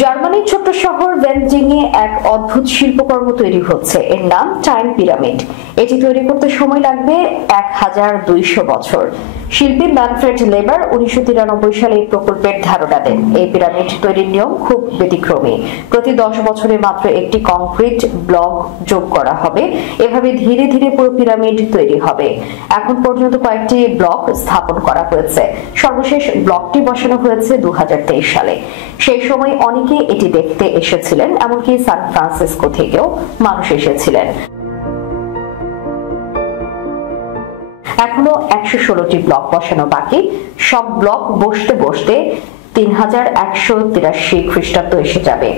জার্মানির ছোট্ট শহর ভেনজিংয়ে এক অদ্ভুত শিল্পকর্ম তৈরি হচ্ছে। এর নাম টাইম পিরামিড। এটি তৈরি করতে সময় লাগবে 1200 বছর। শিল্পী ম্যানফ্রেড লেবার 1993 সালে এই প্রকল্পের ধারণা দেন। এই পিরামিড তৈরির নিয়ম খুব ব্যতিক্রমী। প্রতি 10 বছরে মাত্র একটি কংক্রিট ব্লক যোগ করা হবে। এভাবে ধীরে ধীরে পুরো পিরামিড তৈরি হবে। এখন পর্যন্ত কয়েকটি ব্লক স্থাপন করা হয়েছে। সর্বশেষ ব্লকটি বসানো হয়েছে 2023 সালে। সেই সময় অনেকে এটি দেখতে এসেছিলেন, এমনকি সান ফ্রান্সিসকো থেকেও মানুষ এসেছিলেন। এখনো 116টি ব্লক বসানো বাকি। সব ব্লক বসতে বসতে 3183 খ্রিস্টাব্দ এসে যাবে।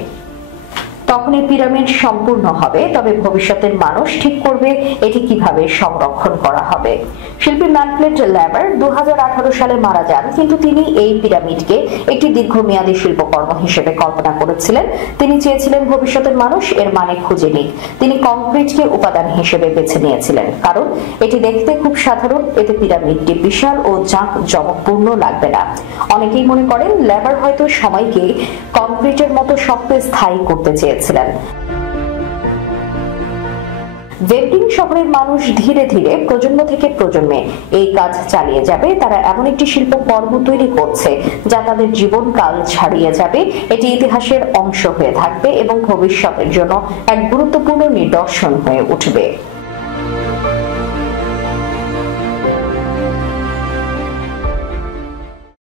তখন এই পিরামিড সম্পূর্ণ হবে। তবে ভবিষ্যতের মানুষ ঠিক করবে এটি কিভাবে সংরক্ষণ করা হবে। শিল্পী ম্যানফ্রেড লেবার 2018 সালে মারা যান, কিন্তু তিনি এই পিরামিডকে একটি দীর্ঘমেয়াদী শিল্পকর্ম হিসেবে কল্পনা করেছিলেন। তিনি চেয়েছিলেন ভবিষ্যতের মানুষ এর মানে খুঁজে নিক। তিনি কংক্রিটকে উপাদান হিসেবে বেছে নিয়েছিলেন, কারণ এটি দেখতে খুব সাধারণ। এতে পিরামিডটি বিশাল ও জাঁকজমকপূর্ণ লাগবে না। অনেকেই মনে করেন লেবার হয়তো সময়কে কংক্রিটের মতো শক্ত স্থায়ী করতে চেয়েছিলেন। ভেনজিং শহরের মানুষ ধীরে ধীরে প্রজন্ম থেকে প্রজন্মে এই কাজ চালিয়ে যাবে। তারা এমন একটি শিল্পকর্ম তৈরি করছে যা তাদের জীবনকাল ছাড়িয়ে যাবে। এটি ইতিহাসের অংশ হয়ে থাকবে এবং ভবিষ্যতের জন্য এক গুরুত্বপূর্ণ নিদর্শন হয়ে উঠবে।